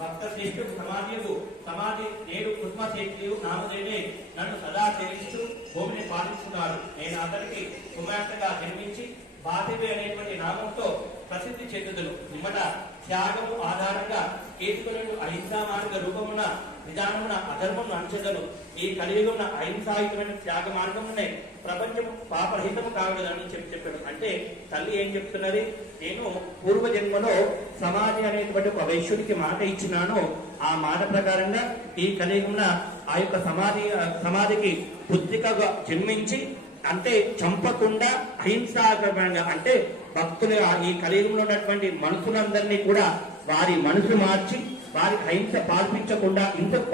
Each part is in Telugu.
భక్త శ్రేష్ఠుడు సమాధి నేడు కృష్ణశేఖరు నామదేవుడే నన్ను సదా సేవిస్తూ భూమిని పాలిస్తున్నాడు. నేను అతనికి కుమార్తెగా జన్మించి బాధివి అనేటువంటి నామంతో ప్రసిద్ధి చెందుదును. నిమ్మట త్యాగము ఆధారంగా కేతుకులను అహింసా మార్గ రూపమున విధానమున అధర్మమును అంచెదను. ఈ కలియుగమున అహింసాయుతమైన త్యాగ మార్గమునే ప్రపంచము పాపరహితము కావడదని చెప్పాడు. అంటే తల్లి ఏం చెప్తున్నది, నేను పూర్వజన్మలో సమాధి అనేటువంటి ఒక వైశ్యుడికి మాట ఇచ్చినాను. ఆ మాట ప్రకారంగా ఈ కలియుగమున ఆ యొక్క సమాధికి పుత్రికగా జన్మించి, అంటే చంపకుండా అహింసాకరంగా, అంటే భక్తులు ఈ కలియుగంలో ఉన్నటువంటి మనుషులందరినీ కూడా వారి మనసు మార్చి వారికి అహింస పాల్పించకుండా ఇంతకు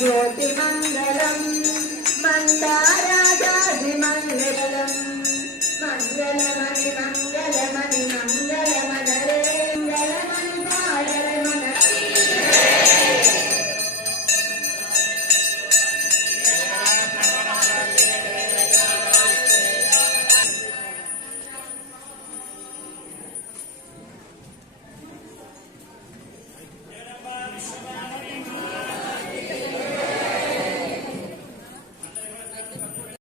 జ్యోతి మంగళం మందారాజాది మంగళం మంగళమణి మంగళమణి మంగళ